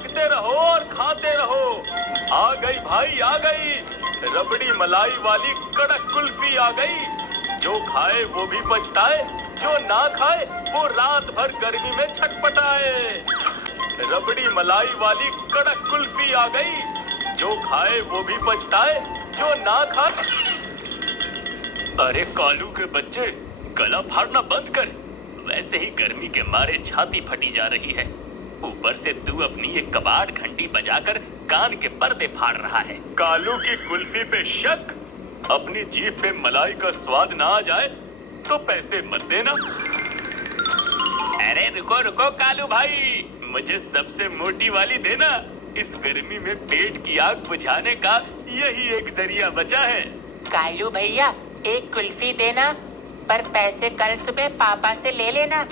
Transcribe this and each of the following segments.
भागते रहो और खाते रहो। आ गई भाई आ गई, रबड़ी मलाई वाली कड़क कुल्फी आ गई। जो खाए वो भी पछताए, जो ना खाए वो रात भर गर्मी में छटपटाए। रबड़ी मलाई वाली कड़क कुल्फी आ गई। जो खाए वो भी पछताए, जो ना खाए। अरे कालू के बच्चे, गला फाड़ना बंद कर। वैसे ही गर्मी के मारे छाती फटी जा रही है, ऊपर से तू अपनी ये कबाड़ घंटी बजाकर कान के पर्दे फाड़ रहा है। कालू की कुल्फी पे शक? अपनी जीभ पे मलाई का स्वाद ना आ जाए तो पैसे मत देना। अरे रुको रुको कालू भाई, मुझे सबसे मोटी वाली देना। इस गर्मी में पेट की आग बुझाने का यही एक जरिया बचा है। कालू भैया, एक कुल्फी देना, पर पैसे कल सुबह पापा से ले लेना।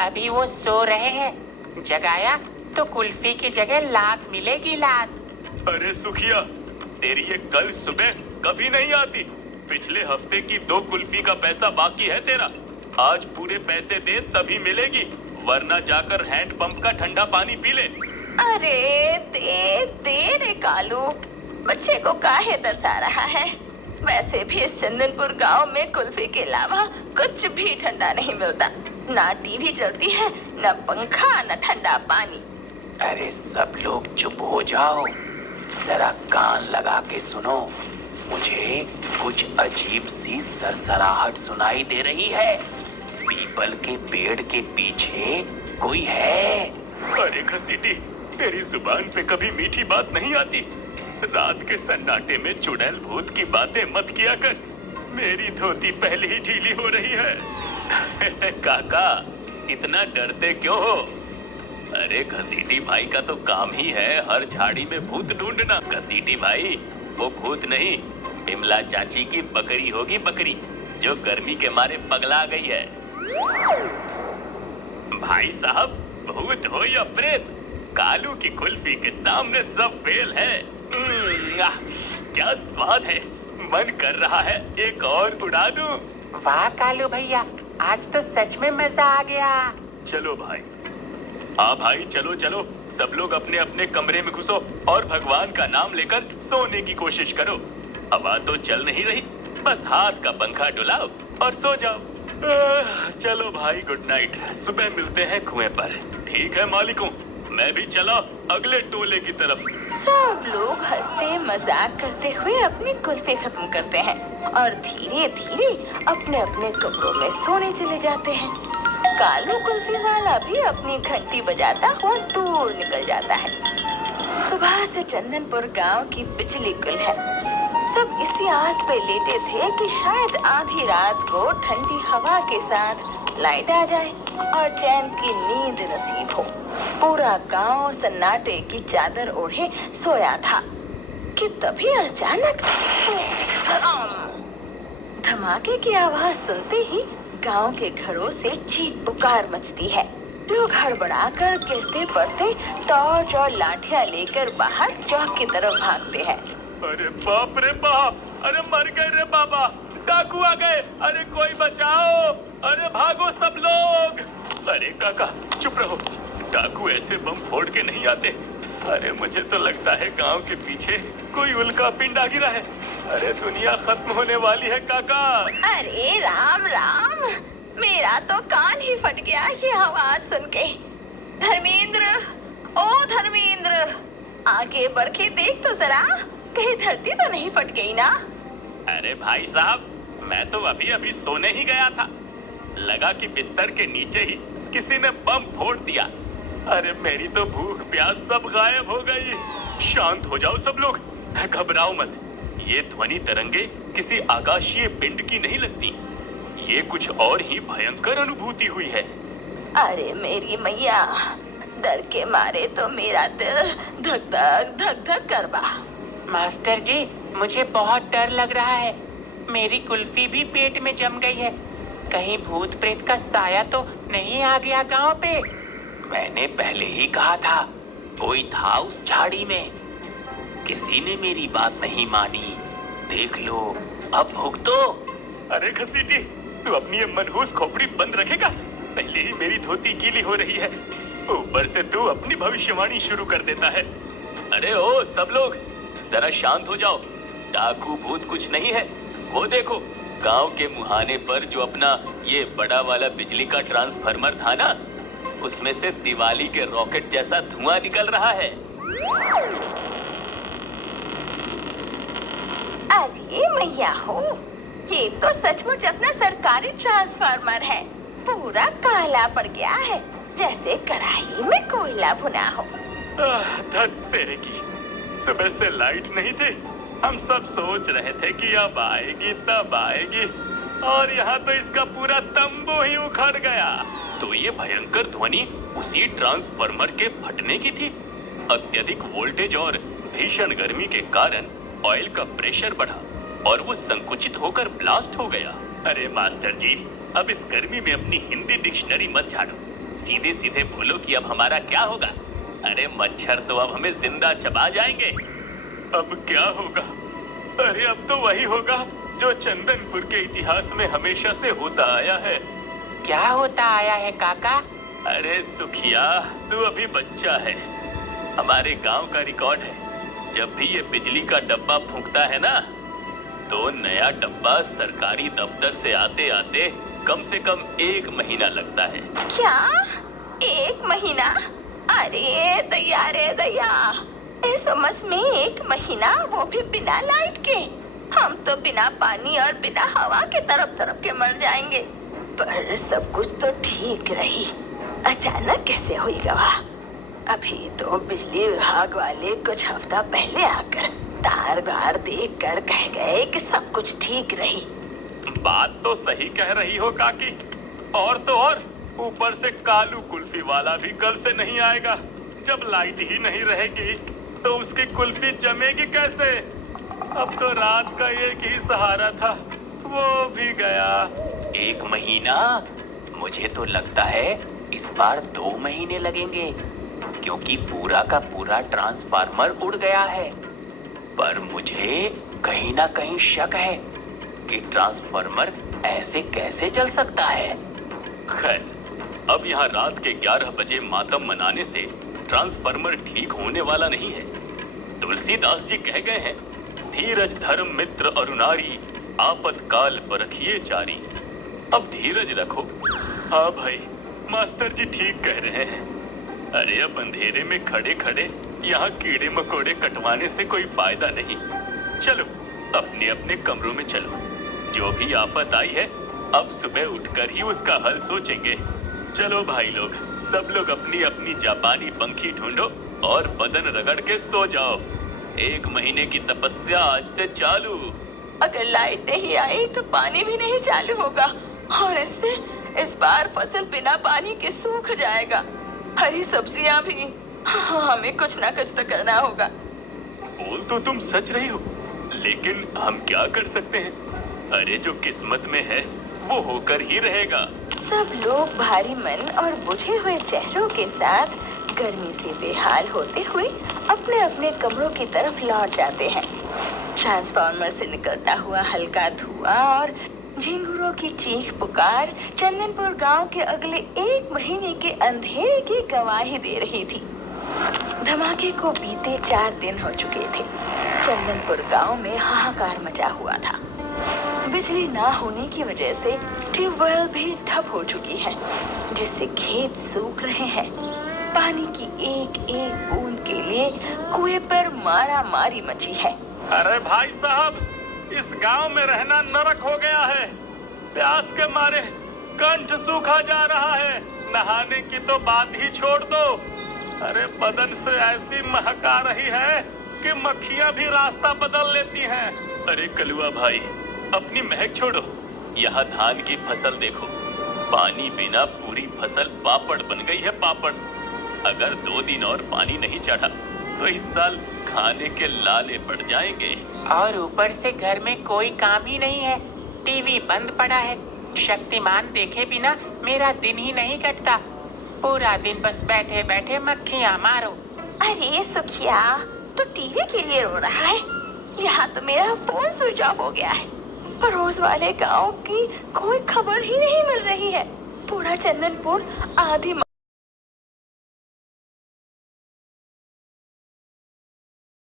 अभी वो सो रहे हैं, जगाया तो कुल्फी की जगह लात मिलेगी, लात। अरे सुखिया, तेरी ये कल सुबह कभी नहीं आती। पिछले हफ्ते की 2 कुल्फी का पैसा बाकी है तेरा। आज पूरे पैसे दे तभी मिलेगी, वरना जाकर हैंड पंप का ठंडा पानी पी ले। अरे दे दे रे कालू, बच्चे को काहे तरसा रहा है। वैसे भी इस चंदनपुर गांव में कुल्फी के अलावा कुछ भी ठंडा नहीं मिलता। ना टीवी चलती है, न पंखा, न ठंडा पानी। अरे सब लोग चुप हो जाओ, जरा कान लगा के सुनो। मुझे कुछ अजीब सी सरसराहट सुनाई दे रही है। पीपल के पेड़ के पीछे कोई है। अरे घसीटी, तेरी जुबान पे कभी मीठी बात नहीं आती। रात के सन्नाटे में चुड़ैल भूत की बातें मत किया कर। मेरी धोती पहले ही ढीली हो रही है। काका, इतना डरते क्यों हो? अरे घसीटी भाई का तो काम ही है हर झाड़ी में भूत ढूंढना। घसीटी भाई, वो भूत नहीं, बिमला चाची की बकरी होगी, बकरी जो गर्मी के मारे पगला गई है। भाई साहब, भूत हो या प्रेत, कालू की कुल्फी के सामने सब फेल है। क्या स्वाद है, मन कर रहा है एक और उड़ा दूं। वाह कालू भैया, आज तो सच में मजा आ गया। चलो भाई, हाँ भाई, चलो चलो, सब लोग अपने अपने कमरे में घुसो और भगवान का नाम लेकर सोने की कोशिश करो। हवा तो चल नहीं रही, बस हाथ का पंखा डुलाओ और सो जाओ। चलो भाई, गुड नाइट। सुबह मिलते हैं कुएं पर। ठीक है मालिकों, मैं भी चला अगले टोले की तरफ। सब लोग हंसते मजाक करते हुए अपनी कुल्फी खत्म करते हैं और धीरे धीरे अपने अपने कमरों में सोने चले जाते हैं। कालू कुल्फी वाला भी अपनी घंटी बजाता हुआ दूर निकल जाता है। सुबह से चंदनपुर गांव की बिजली गुल है। सब इसी आस पे लेटे थे कि शायद आधी रात को ठंडी हवा के साथ लाइट आ जाए और चैन की नींद नसीब हो। पूरा गांव सन्नाटे की चादर ओढ़े सोया था कि तभी अचानक धमाके की आवाज सुनते ही गांव के घरों से चीख पुकार मचती है। लोग हड़बड़ाकर गिरते पड़ते टॉर्च और लाठियां लेकर बाहर चौक की तरफ भागते हैं। अरे बाप रे बाप, अरे मर गए रे बाबा, डाकू आ गए, अरे कोई बचाओ, अरे भागो सब लोग। अरे काका चुप रहो, डाकू ऐसे बम फोड़ के नहीं आते। अरे मुझे तो लगता है गांव के पीछे कोई उल्का पिंडा गिरा है। अरे दुनिया खत्म होने वाली है काका। अरे राम राम, मेरा तो कान ही फट गया ये आवाज सुन के। धर्मेंद्र, ओ धर्मेंद्र, आगे बढ़ के देख तो जरा, कहीं धरती तो नहीं फट गई ना। अरे भाई साहब, मैं तो अभी अभी सोने ही गया था, लगा कि बिस्तर के नीचे ही किसी ने बम फोड़ दिया। अरे मेरी तो भूख प्यास सब गायब हो गई। शांत हो जाओ सब लोग, घबराओ मत। ये ध्वनि तरंगे किसी आकाशीय पिंड की नहीं लगती, ये कुछ और ही भयंकर अनुभूति हुई है। अरे मेरी मैया, डर के मारे तो मेरा दिल धक धक धक धक कर रहा। मास्टर जी, मुझे बहुत डर लग रहा है। मेरी कुल्फी भी पेट में जम गई है। कहीं भूत प्रेत का साया तो नहीं आ गया गांव पे? मैंने पहले ही कहा था, कोई था उस झाड़ी में। किसी ने मेरी बात नहीं मानी। देख लो, अब भुगतो। अरे घसीटी, तू अपनी ये मनहूस खोपड़ी बंद रखेगा? पहले ही मेरी धोती गीली हो रही है। ऊपर से तू अपनी भविष्यवाणी शुरू कर देता है। अरे ओ सब लोग जरा शांत हो जाओ। डाकू भूत कुछ नहीं है। वो देखो गांव के मुहाने पर जो अपना ये बड़ा वाला बिजली का ट्रांसफार्मर था ना, उसमें से दिवाली के रॉकेट जैसा धुआं निकल रहा है। अरे मैया हो, ये तो सचमुच अपना सरकारी ट्रांसफार्मर है। पूरा काला पड़ गया है, जैसे कढ़ाई में कोयला भुना हो। धत तेरे की, सुबह से लाइट नहीं थी। हम सब सोच रहे थे कि अब आएगी तब आएगी, और यहाँ तो इसका पूरा तंबू ही उखड़ गया। तो ये भयंकर ध्वनि उसी ट्रांसफार्मर के फटने की थी। अत्यधिक वोल्टेज और भीषण गर्मी के कारण ऑयल का प्रेशर बढ़ा और वो संकुचित होकर ब्लास्ट हो गया। अरे मास्टर जी, अब इस गर्मी में अपनी हिंदी डिक्शनरी मत झाड़ो, सीधे सीधे बोलो कि अब हमारा क्या होगा। अरे मच्छर तो अब हमें जिंदा चबा जाएंगे। अब क्या होगा? अरे अब तो वही होगा जो चंदनपुर के इतिहास में हमेशा से होता आया है। क्या होता आया है काका? अरे सुखिया, तू अभी बच्चा है। हमारे गांव का रिकॉर्ड है, जब भी ये बिजली का डब्बा फूंकता है ना, तो नया डब्बा सरकारी दफ्तर से आते आते कम से कम 1 महीना लगता है। क्या 1 महीना? अरे दया रे दया, इस उमस में 1 महीना, वो भी बिना लाइट के। हम तो बिना पानी और बिना हवा के तरफ तरफ के मर जाएंगे। पर सब कुछ तो ठीक रही, अचानक कैसे हुई गवाह? अभी तो बिजली विभाग वाले कुछ हफ्ता पहले आकर तार बार देख कर कह गए कि सब कुछ ठीक रही। बात तो सही कह रही हो काकी। और तो और ऊपर से कालू कुल्फी वाला भी कल से नहीं आएगा। जब लाइट ही नहीं रहेगी तो उसकी कुल्फी जमेगी कैसे? अब तो रात का एक ही सहारा था, वो भी गया। 1 महीना? मुझे तो लगता है इस बार 2 महीने लगेंगे, क्योंकि पूरा का पूरा ट्रांसफार्मर उड़ गया है। पर मुझे कहीं ना कहीं शक है कि ट्रांसफार्मर ऐसे कैसे चल सकता है। खैर, अब यहाँ रात के 11 बजे मातम मनाने से ट्रांसफार्मर ठीक होने वाला नहीं है। तुलसीदास जी कह गए हैं, धीरज धर्म मित्र अरुणारी, आपातकाल परखिए चारी। अब धीरज रखो। हाँ भाई, मास्टर जी ठीक कह रहे हैं। अरे अब अंधेरे में खड़े खड़े यहाँ कीड़े मकोड़े कटवाने से कोई फायदा नहीं। चलो अपने अपने कमरों में चलो। जो भी आफत आई है अब सुबह उठकर ही उसका हल सोचेंगे। चलो भाई लोग, सब लोग अपनी अपनी जापानी पंखी ढूंढो और बदन रगड़ के सो जाओ। 1 महीने की तपस्या आज से चालू। अगर लाइट नहीं आई तो पानी भी नहीं चालू होगा, और इससे इस बार फसल बिना पानी के सूख जाएगा। हरी सब्जियां भी। हमें कुछ ना कुछ तो करना होगा। बोल तो तुम सच रही हो, लेकिन हम क्या कर सकते हैं? अरे जो किस्मत में है वो होकर ही रहेगा। सब लोग भारी मन और बुझे हुए चेहरों के साथ गर्मी से बेहाल होते हुए अपने अपने कमरों की तरफ लौट जाते हैं। ट्रांसफार्मर से निकलता हुआ हल्का धुआं और झिंगुरों की चीख पुकार चंदनपुर गांव के अगले 1 महीने के अंधेरे की गवाही दे रही थी। धमाके को बीते 4 दिन हो चुके थे। चंदनपुर गांव में हाहाकार मचा हुआ था। बिजली ना होने की वजह से ट्यूबवेल भी ठप हो चुकी है, जिससे खेत सूख रहे हैं। पानी की एक एक बूंद के लिए कुएं पर मारा मारी मची है। अरे भाई साहब, इस गांव में रहना नरक हो गया है। प्यास के मारे कंठ सूखा जा रहा है। नहाने की तो बात ही छोड़ दो। अरे बदन से ऐसी महक आ रही है कि मक्खियां भी रास्ता बदल लेती हैं। अरे कलुआ भाई, अपनी महक छोड़ो। यहाँ धान की फसल देखो, पानी बिना पूरी फसल पापड़ बन गई है, पापड़। अगर 2 दिन और पानी नहीं चढ़ा तो इस साल खाने के लाले पड़ जाएंगे। और ऊपर से घर में कोई काम ही नहीं है। टीवी बंद पड़ा है। शक्तिमान देखे बिना मेरा दिन ही नहीं कटता। पूरा दिन बस बैठे बैठे मक्खियाँ मारो। अरे सुखिया, तो टीवी के लिए रो रहा है? यहाँ तो मेरा फोन स्विच ऑफ हो गया है। पड़ोस वाले गांव की कोई खबर ही नहीं मिल रही है। पूरा चंदनपुर आधी